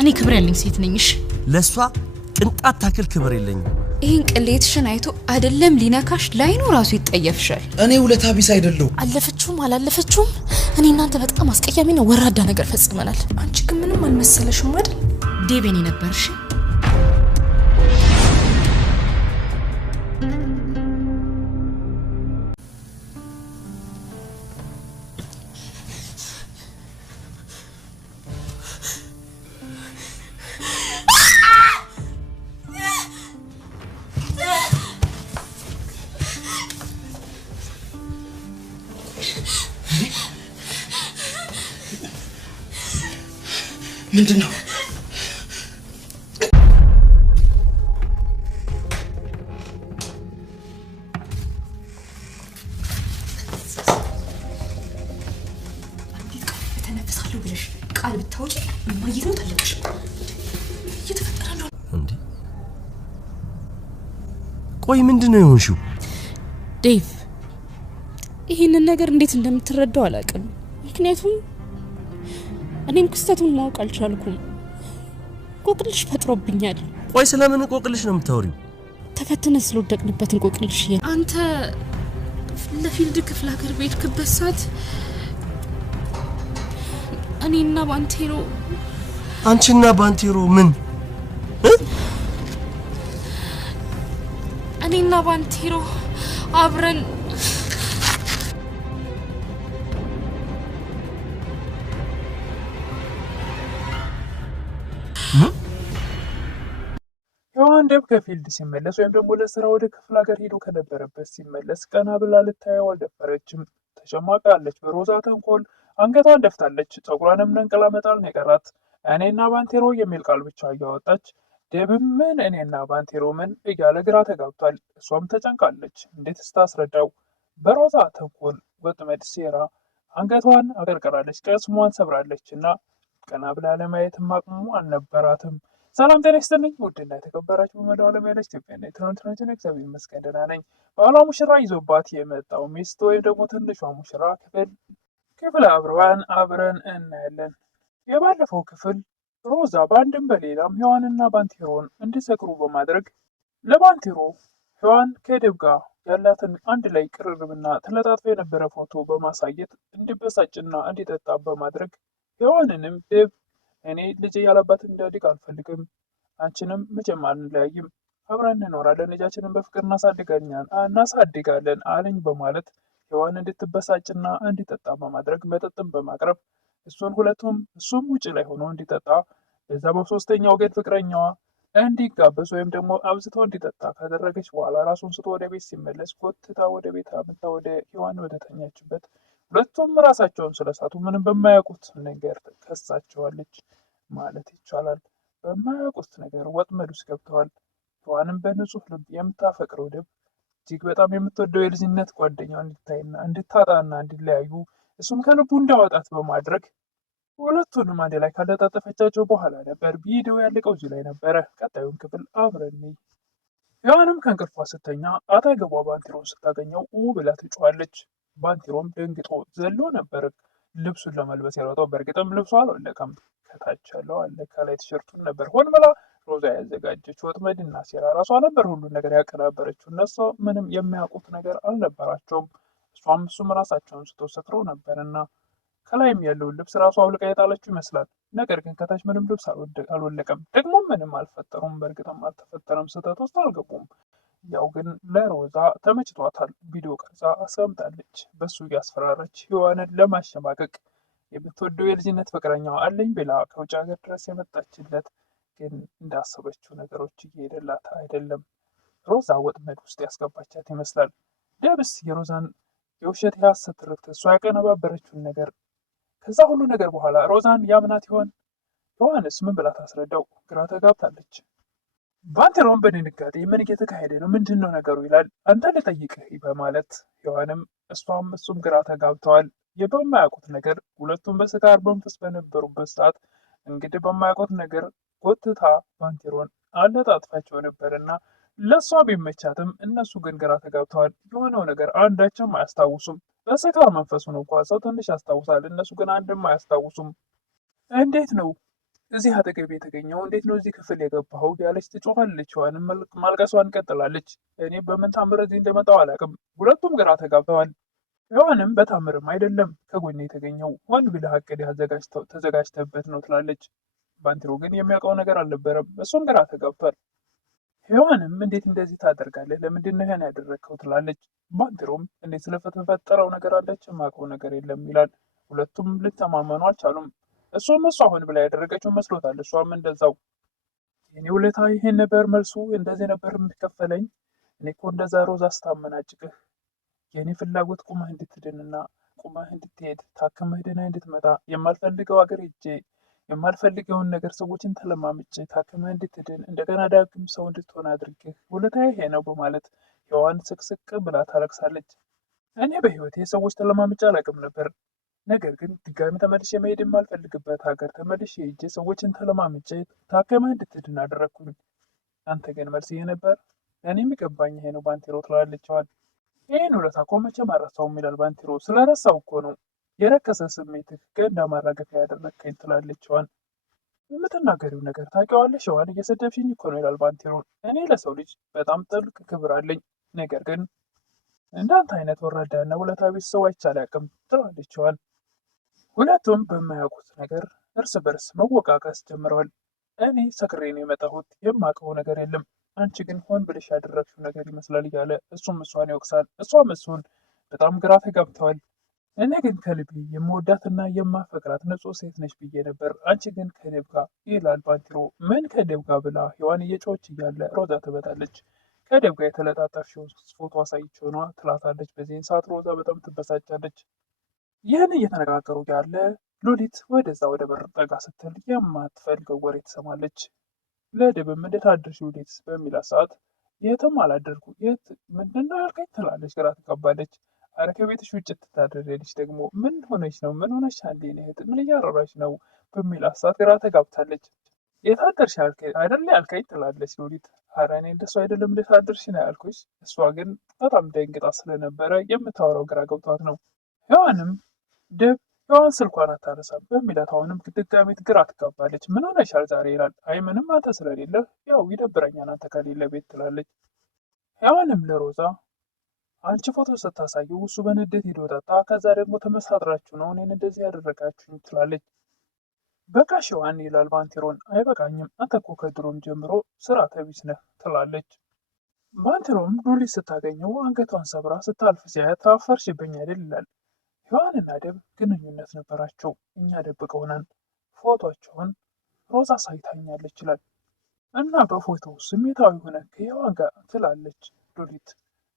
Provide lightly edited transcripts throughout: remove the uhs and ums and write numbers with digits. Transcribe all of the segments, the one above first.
እኔ ክብር ያለኝ ሴት ነኝሽ ለሷ ቅንጣት ታክል ክብር የለኝም ይሄን ቅሌትሽን አይቶ አይደለም ሊነካሽ ላይኑ ራሱ ይጠየፍሻል እኔ ሁለታ ቢስ አይደለው አለፈችውም አላለፈችውም እኔ እናንተ በጣም አስቀያሚ ነው ወራዳ ነገር ፈጽመናል አንቺ ግን ምንም አልመሰለሽም አይደል ዴቤኒ ነበርሽ ምንድነው ተነፍሳለሁ ብለሽ ቃል ብታውጪ ማይተው ታለቅሽ እየተፈጠረ ነው እንዴ ቆይ ምንድነው የሆንሽው ዴቭ ይሄንን ነገር እንዴት እንደምትረዳው አላውቅም ምክንያቱም እኔም ክስተቱን ማወቅ አልቻልኩም ቆቅልሽ ፈጥሮብኛል ቆይ ስለምን ቆቅልሽ ነው የምታወሪው ተፈትነን ስለወደቅንበት ቆቅልሽ አንተ ለፊልድ ክፍለ ሀገር በሄድክበት ሰዓት እኔና ባንቴሮ አንቺና ባንቴሮ ምን እኔና ባንቴሮ አብረን ዮሐንስ ከፊልድ ሲመለስ ወይም ደግሞ ለስራ ወደ ክፍለ ሀገር ሄዶ ከነበረበት ሲመለስ ቀና ብላ ልታየው አልደፈረችም። ተጨማቃለች። በሮዛ ተንኮል አንገቷን ደፍታለች። ፀጉሯንም ነንቅላ መጣል ነው የቀራት። እኔና ባንቴሮ የሚል ቃል ብቻ እያወጣች ደብም ምን እኔና ባንቴሮ ምን እያለ ግራ ተጋብቷል። እሷም ተጨንቃለች። እንዴት ስታስረዳው? በሮዛ ተንኮል ወጥመድ ሴራ አንገቷን አቀርቅራለች። ቅስሟን ሰብራለች እና ቀና ብላ ለማየትም አቅሙ አልነበራትም። ሰላም ጤና ይስጥልኝ ውድና የተከበራችሁ በመላው ዓለም ያለች ኢትዮጵያና የትናንትናችን እግዚአብሔር ይመስገን ደህና ነኝ። ባሏ ሙሽራ ይዞባት የመጣው ሚስት ወይም ደግሞ ትንሿ ሙሽራ ክፍል አብረን እናያለን። የባለፈው ክፍል ሮዛ በአንድም በሌላም ሔዋንና ባንቴሮን እንዲሰክሩ በማድረግ ለባንቴሮ ሔዋን ከደብ ጋር ያላትን አንድ ላይ ቅርርብና ተለጣጥፎ የነበረ ፎቶ በማሳየት እንዲበሳጭና እንዲጠጣ በማድረግ ሔዋንንም ደብ እኔ ልጅ ያለባት እንዲያድግ አልፈልግም አንቺንም መቼም አንለያይም አብረን እንኖራለን ልጃችንን በፍቅር እናሳድጋለን አለኝ በማለት ሔዋን እንድትበሳጭና እንዲጠጣ በማድረግ መጠጥን በማቅረብ እሱም ውጭ ላይ ሆኖ እንዲጠጣ በዛ በሶስተኛው ወገን ፍቅረኛዋ እንዲጋበዝ ወይም ደግሞ አብዝቶ እንዲጠጣ ካደረገች በኋላ ራሱን ስቶ ወደ ቤት ሲመለስ ጎትታ ወደ ቤት አምጥታ ወደ ሔዋን ወደ ተኛችበት ሁለቱም ራሳቸውን ስለሳቱ ምንም በማያውቁት ነገር ከሳቸዋለች ማለት ይቻላል። በማያውቁት ነገር ወጥመድ ውስጥ ገብተዋል። ሔዋንም በንጹህ ልብ የምታፈቅረው ደብ እጅግ በጣም የምትወደው የልጅነት ጓደኛው እንድታይና እንድታጣና እንዲለያዩ እሱም ከልቡ እንዳወጣት በማድረግ ሁለቱንም አንድ ላይ ካለጣጠፈቻቸው በኋላ ነበር ቪዲዮ ያለቀው። እዚህ ላይ ነበረ። ቀጣዩን ክፍል አብረን እንይ። ሔዋንም ከእንቅልፏ ስተኛ አጠገቧ ባንቴሮን ስታገኘው ብላ ትጮኻለች። ባንቴሮም ደንግጦ ዘሎ ነበር ልብሱን ለመልበስ የሮጠው። በእርግጥም ልብሱ አልወለቀም። ከታች ያለው አለ፣ ከላይ ቲሸርቱን ነበር ሆን ብላ ሮዛ ያዘጋጀች ወጥመድና ሴራ ራሷ ነበር ሁሉን ነገር ያቀናበረችው። እነሱ ምንም የሚያውቁት ነገር አልነበራቸውም። እሱም ራሳቸውን ስተሰክረው ነበርና ከላይም ያለውን ልብስ ራሷ አውልቃ የጣለችው ይመስላል። ነገር ግን ከታች ምንም ልብስ አልወለቀም። ደግሞ ምንም አልፈጠሩም። በእርግጥም አልተፈጠረም። ስህተት ውስጥ አልገቡም። ያው ግን ለሮዛ ተመችቷታል። ቪዲዮ ቀርጻ አስቀምጣለች። በሱ እያስፈራረች ሔዋንን ለማሸማቀቅ የምትወደው የልጅነት ፍቅረኛዋ አለኝ ብላ ከውጭ ሀገር ድረስ የመጣችለት ግን እንዳሰበችው ነገሮች እየሄደላት አይደለም። ሮዛ ወጥመድ ውስጥ ያስገባቻት ይመስላል። ደብስ የሮዛን የውሸት የሐሰት ትርክት እሷ ያቀነባበረችውን ነገር ከዛ ሁሉ ነገር በኋላ ሮዛን ያምናት ይሆን? ሔዋንስ ምን ብላ ታስረዳው? ግራ ተጋብታለች። ባንቴሮን በድንጋጤ ምን እየተካሄደ ነው? ምንድን ነው ነገሩ? ይላል። አንተ ልጠይቅህ በማለት ሔዋንም እሱም ግራ ተጋብተዋል። በማያውቁት ነገር ሁለቱም በስካር መንፈስ በነበሩበት ሰዓት እንግዲህ በማያውቁት ነገር ጎትታ ባንቴሮን አለጣጥፋቸው ነበርና ለእሷ ቢመቻትም እነሱ ግን ግራ ተጋብተዋል። የሆነው ነገር አንዳቸውም አያስታውሱም። በስካር መንፈሱን እንኳን ሰው ትንሽ ያስታውሳል፣ እነሱ ግን አንድም አያስታውሱም። እንዴት ነው እዚህ አጠገቤ የተገኘው እንዴት ነው እዚህ ክፍል የገባኸው? ያለች ትጮኻለች። ሔዋንም ማልቀሷን ቀጥላለች። እኔ በምን ታምር እዚህ እንደመጣሁ አላውቅም። ሁለቱም ግራ ተጋብተዋል። ሔዋንም በታምርም አይደለም ከጎኔ የተገኘው ሆን ብለህ አቅደህ ተዘጋጅተህበት ነው ትላለች። ባንቴሮ ግን የሚያውቀው ነገር አልነበረም። እሱም ግራ ተጋብቷል። ሔዋንም እንዴት እንደዚህ ታደርጋለህ? ለምንድን ነው ይሄን ያደረግከው? ትላለች። ባንቴሮም እንዴት ስለተፈጠረው ነገር አለች የማውቀው ነገር የለም ይላል። ሁለቱም ልተማመኑ አልቻሉም። እሷም እሷ ሆን ብላ ያደረገችው መስሎታል። እሷም እንደዛው። የኔ ውለታ ይሄን ነበር መልሱ፣ እንደዚህ ነበር የሚከፈለኝ። እኔ እኮ እንደዛ ሮዛ ስታመናጭቅህ የእኔ ፍላጎት ቁመህ እንድትድንና ቁመህ እንድትሄድ ታክመህ ድነህ እንድትመጣ የማልፈልገው ሀገር ሄጄ የማልፈልገውን ነገር ሰዎችን ተለማምጬ ታክመህ እንድትድን እንደገና ዳግም ሰው እንድትሆን አድርጌህ ውለታ ይሄ ነው በማለት ሔዋን ስቅስቅ ብላ ታለቅሳለች። እኔ በህይወቴ ሰዎች ተለማምጬ አላውቅም ነበር። ነገር ግን ድጋሚ ተመልሼ መሄድ የማልፈልግበት ሀገር ተመልሼ ሄጄ ሰዎችን ተለማምጬ ታክመህ እንድትድን አደረግኩኝ። አንተ ግን መልስ ይሄ ነበር? ለእኔ የሚገባኝ ይሄ ነው ባንቴሮ ትላለች ሔዋን። ይህን ውለታ እኮ መቼም አልረሳውም ይላል ባንቴሮ። ስለረሳው እኮ ነው የረከሰ ስሜትህ ገንዳ ማራገፊያ ያደረግከኝ ትላለች ሔዋን። የምትናገሪው ነገር ታውቂዋለሽ ሔዋን፣ እየሰደብሽኝ እኮ ነው ይላል ባንቴሮ። እኔ ለሰው ልጅ በጣም ጥልቅ ክብር አለኝ፣ ነገር ግን እንዳንተ አይነት ወራዳና ውለታ ቢስ ሰው አይቼ አላውቅም ትላለች ሔዋን። ሁለቱም በማያውቁት ነገር እርስ በርስ መወቃቀስ ጀምረዋል። እኔ ሰክሬ ነው የመጣሁት፣ የማውቀው ነገር የለም፣ አንቺ ግን ሆን ብለሽ ያደረግሽው ነገር ይመስላል እያለ እሱም እሷን ይወቅሳል። እሷም እሱን። በጣም ግራ ተጋብተዋል። እኔ ግን ከልቤ የምወዳትና የማፈቅራት ንጹሕ ሴት ነች ብዬ ነበር፣ አንቺ ግን ከደብ ጋር ይላል ባንቴሮ። ምን ከደብ ጋር ብላ ሔዋን እየጮኸች እያለ ሮዛ ትመጣለች። ከደብ ጋር የተለጣጠፍሽው ፎቶ አሳይቼው ነዋ ትላታለች። በዚህን ሰዓት ሮዛ በጣም ትበሳጫለች። ይህን እየተነጋገሩ ያለ ሉሊት ወደዛ ወደ በር ጠጋ ስትል የማትፈልገው ወሬ ትሰማለች። ለደብም እንዴት አደርሽ ሉሊት በሚላት ሰዓት የትም አላደርኩ፣ የት ምንድነው ያልከኝ ትላለች። ግራ ትጋባለች። አረ ከቤትሽ ውጭ ትታደሪያለሽ ደግሞ ምን ሆነች ነው? ምን ሆነች? አንዴ እህት ምን እያረራች ነው በሚላት ሰዓት ግራ ተጋብታለች። የታደርሽ አይደለ ያልከኝ ትላለች ሉሊት። አረ እኔ እንደሱ አይደለም እንደታደርሽ ነው ያልኩሽ። እሷ ግን በጣም ደንግጣ ስለነበረ የምታወራው ግራ ገብቷት ነው። ሔዋንም ደብ ሔዋን ስልኳን አታነሳም በሚላት አሁንም ድጋሜ ግራ ትጋባለች። ምን ሆነሻል ዛሬ ይላል። አይ ምንም አንተ ስለሌለህ ያው ይደብረኛል አንተ ከሌለ ቤት ትላለች። ሔዋንም ለሮዛ አንቺ ፎቶ ስታሳየው እሱ በንዴት ሄዶ ጠጣ፣ ከዛ ደግሞ ተመሳጥራችሁ ነው እኔን እንደዚህ ያደረጋችሁኝ ትላለች። በቃሽ ሔዋን ይላል ባንቴሮን። አይበቃኝም፣ አንተ እኮ ከድሮም ጀምሮ ስርዓተ ቢስ ነህ ትላለች። ባንቴሮም ሉሊት ስታገኘው አንገቷን ሰብራ ስታልፍ ሲያያት አፈርሽብኝ አይደል ይላል። ሔዋንና ደብ ግንኙነት ነበራቸው፣ እኛ ደብቀውናል። ፎቶቸውን ሮዛ ሳይታኛለች ይላል። እና በፎቶ ስሜታዊ ሆነ ከሔዋን ጋር ትላለች ሉሊት።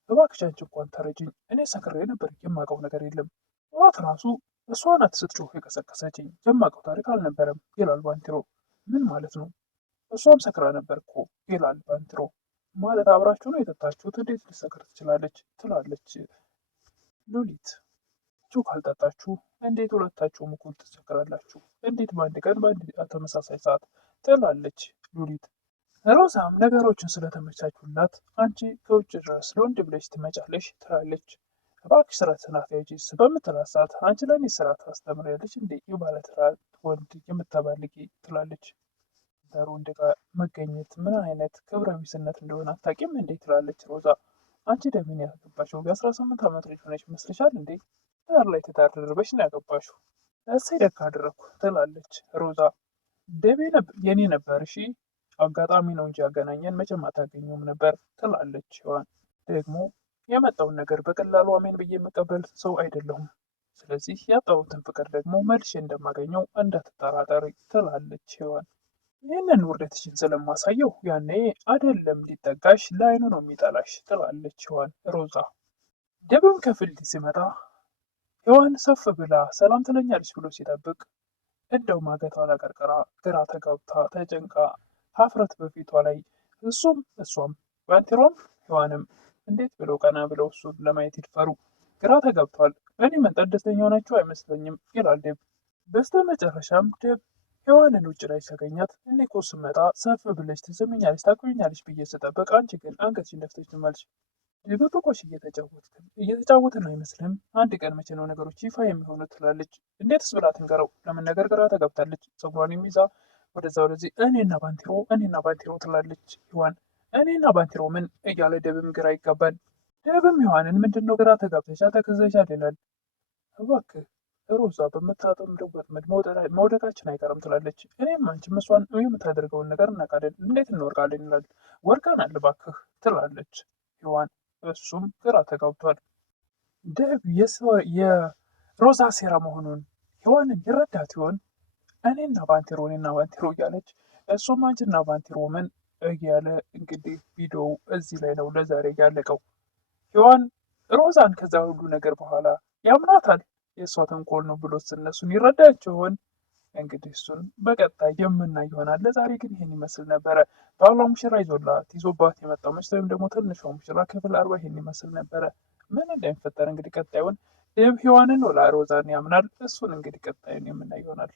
እባክሽ አንቺ እንኳን ተረጅኝ፣ እኔ ሰክሬ ነበር፣ የማውቀው ነገር የለም። ጠዋት ራሱ እሷ ናት ስትጮህ የቀሰቀሰችኝ፣ የማውቀው ታሪክ አልነበረም ይላል ባንቴሮ። ምን ማለት ነው? እሷም ሰክራ ነበር እኮ ይላል ባንቴሮ። ማለት አብራችሁ ነው የጠጣችሁት? እንዴት ልትሰክር ትችላለች? ትላለች ሉሊት። ካልጠጣችሁ እንዴት ሁለታችሁም እኩል ትሰክራላችሁ? እንዴት በአንድ ቀን በአንድ ተመሳሳይ ሰዓት? ትላለች ሉሊት። ሮዛም ነገሮችን ስለተመቻቹላት አንቺ ከውጭ ድረስ ለወንድ ብለሽ ትመጫለሽ ትላለች። እባክሽ ስራ ስናት ያጅስ በምትላት ሰዓት አንቺ ለእኔ ስራ ታስተምሪያለች እንዴ የባለትዳር ወንድ የምታባልጊ ትላለች። ዳር ወንድ ጋር መገኘት ምን አይነት ክብረ ቢስነት እንደሆነ አታውቂም እንዴ ትላለች ሮዛ። አንቺ ደምን ያገባሽው የ18 ዓመት ልጅ ሆነች ይመስልሻል እንዴ? ዳር ላይ ተዳርበሽ ነው ያገባሽው። እሰይ ደግ አደረኩ ትላለች ሮዛ። ደቤ የኔ ነበር እሺ፣ አጋጣሚ ነው እንጂ ያገናኘን መቼም አታገኘውም ነበር ትላለች ሔዋን። ደግሞ የመጣውን ነገር በቀላሉ አሜን ብዬ የምቀበል ሰው አይደለሁም። ስለዚህ ያጣሁትን ፍቅር ደግሞ መልሼ እንደማገኘው እንዳትጠራጠሪ ትላለች ሔዋን። ይህንን ውርደትሽን ስለማሳየው ያኔ አይደለም ሊጠጋሽ ለአይኑ ነው የሚጠላሽ ትላለች ሔዋን ሮዛ። ደብም ከፊልድ ሲመጣ ሔዋን ሰፍ ብላ ሰላም ትለኛለች ብሎ ሲጠብቅ እንደው ማገቷን አቀርቅራ ግራ ተጋብታ ተጨንቃ ሀፍረት በፊቷ ላይ እሷም ባንቴሮም ሔዋንም እንዴት ብለው ቀና ብለው እሱን ለማየት ይድፈሩ? ግራ ተጋብተዋል። በእኔ መንጠት ደስተኛ ሆናችሁ አይመስለኝም ይላል ደብ። በስተ መጨረሻም ደብ ሔዋንን ውጭ ላይ ሲያገኛት እኔ እኮ ስመጣ ሰፍ ብለሽ ትስምኛለች ታቆኛለች ብዬ ስጠብቅ አንቺ ግን አንገትሽን ደፍተሽ ትመልሽ። ድብብቆሽ እየተጫወትን አይመስልም? አንድ ቀን መቼ ነው ነገሮች ይፋ የሚሆኑት ትላለች። እንዴትስ ብላ ትንገረው? ለምን ነገር ግራ ተጋብታለች። ፀጉሯን የሚይዛ ወደዛ ወደዚህ እኔና ባንቴሮ ትላለች ሔዋን። እኔና ባንቴሮ ምን እያለ ደብም ግራ ይጋባል። ደብም ሔዋንን ምንድነው ግራ ተጋብተሻል ተከዘሻል ይላል። እባክህ ሮዛ በምታጠምደው ወጥመድ መውደቃችን አይቀርም ትላለች። እኔም አንቺም እሷን የምታደርገውን ነገር እናውቃለን፣ እንዴት እንወርቃለን ይላል። ወርቀናል እባክህ ትላለች ሔዋን። እሱም ግራ ተጋብቷል። ደብ የሮዛ ሴራ መሆኑን ሔዋንን ይረዳት ይሆን? እኔና ባንቴሮ እያለች እሱም አንቺና ባንቴሮ ምን እያለ እንግዲህ ቪዲዮው እዚህ ላይ ነው ለዛሬ ያለቀው። ሔዋን ሮዛን ከዛ ሁሉ ነገር በኋላ ያምናታል። የእሷ ተንኮል ነው ብሎ እነሱን ይረዳቸው ይሆን? እንግዲህ እሱን በቀጣይ የምናይ ይሆናል። ለዛሬ ግን ይህን ይመስል ነበረ። ባሏ ሙሽራ ይዞባት የመጣው መች ወይም ደግሞ ትንሿ ሙሽራ ክፍል 40 ይህን ይመስል ነበረ። ምን እንደሚፈጠር እንግዲህ ቀጣዩን ደብ ሔዋንን ወላ ሮዛን ያምናል? እሱን እንግዲህ ቀጣዩን የምናይ ይሆናል።